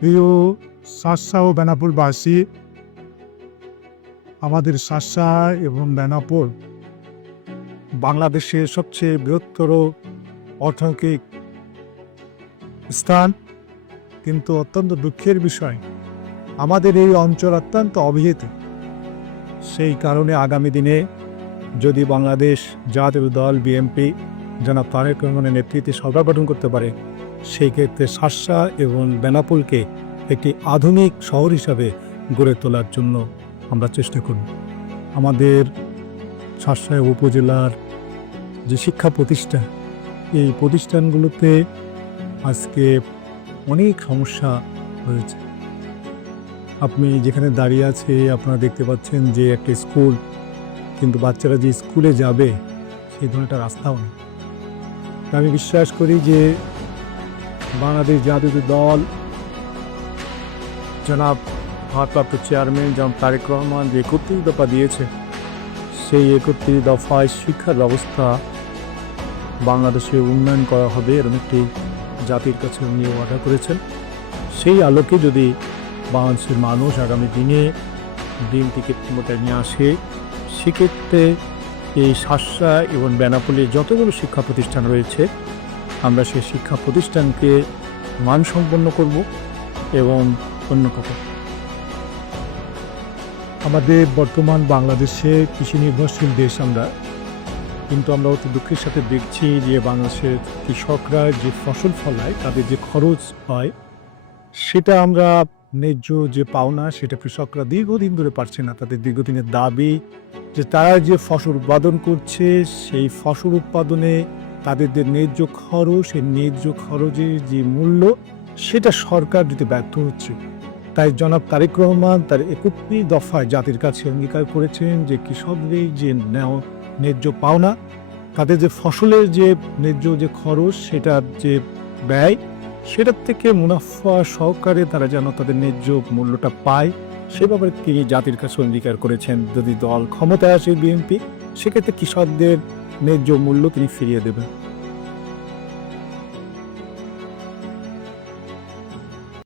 প্রিয় শার্শা ও বেনাপোলবাসী, আমাদের শার্শা এবং বেনাপোল বাংলাদেশের সবচেয়ে বৃহত্তর অর্থনৈতিক স্থান, কিন্তু অত্যন্ত দুঃখের বিষয় আমাদের এই অঞ্চল অত্যন্ত অবহেলিত। সেই কারণে আগামী দিনে যদি বাংলাদেশ জাতীয় দল বিএনপি জনাব তারেক রহমানের নেতৃত্বে সরকার গঠন করতে পারে, সেই ক্ষেত্রে শার্শা এবং বেনাপোলকে একটি আধুনিক শহর হিসাবে গড়ে তোলার জন্য আমরা চেষ্টা করব। আমাদের শার্শা উপজেলার যে শিক্ষা প্রতিষ্ঠান, এই প্রতিষ্ঠানগুলোতে আজকে অনেক সমস্যা হয়েছে। আপনি যেখানে দাঁড়িয়ে আছে আপনারা দেখতে পাচ্ছেন যে একটা স্কুল, কিন্তু বাচ্চারা যে স্কুলে যাবে সেই ধরনের একটা রাস্তাও নেই। আমি বিশ্বাস করি যে বাংলাদেশ জাতীয় দল জনাব ভারপ্রাপ্ত চেয়ারম্যান জনাব তারেক রহমান যে ৩১ দফা দিয়েছে, সেই ৩১ দফায় শিক্ষার ব্যবস্থা বাংলাদেশে উন্নয়ন করা হবে এরকম একটি জাতির কাছে উনি ওয়াদা করেছেন। সেই আলোকে যদি বাংলাদেশের মানুষ আগামী দিনে দিনটিকে ক্ষমতায় নিয়ে আসে, সেক্ষেত্রে এই শার্শা এবং বেনাপোলে যতগুলো শিক্ষা প্রতিষ্ঠান রয়েছে আমরা সেই শিক্ষা প্রতিষ্ঠানকে মানসম্পন্ন করব এবং উন্নত করব। আমাদের বর্তমান বাংলাদেশে কৃষি নির্ভরশীল দেশ আমরা, কিন্তু আমরা অতি দুঃখের সাথে দেখছি যে বাংলাদেশের কৃষকরা যে ফসল ফলায় তাদের যে খরচ হয় সেটা আমরা ন্যায্য যে পাওনা সেটা কৃষকরা দীর্ঘদিন ধরে পারছে না। তাদের দীর্ঘদিনের দাবি যে তারা যে ফসল উৎপাদন করছে সেই ফসল উৎপাদনে তাদের যে ন্যায্য খরচ, সেই ন্যায্য খরচের যে মূল্য সেটা সরকার দিতে ব্যর্থ হচ্ছে। তাই জনাব তারেক রহমান তার ৩১ দফায় জাতির কাছে অঙ্গীকার করেছেন যে কৃষকদের যে ন্যায্য পাওনা, তাদের যে ফসলের যে ন্যায্য যে খরচ, সেটার যে ব্যয়, সেটার থেকে মুনাফা সহকারে তারা যেন তাদের ন্যায্য মূল্যটা পায়, সে ব্যাপারে তিনি জাতির কাছে অঙ্গীকার করেছেন। যদি দল ক্ষমতায় আসে বিএনপি, সেক্ষেত্রে কৃষকদের ন্যায্য মূল্য তিনি ফিরিয়ে দেবেন।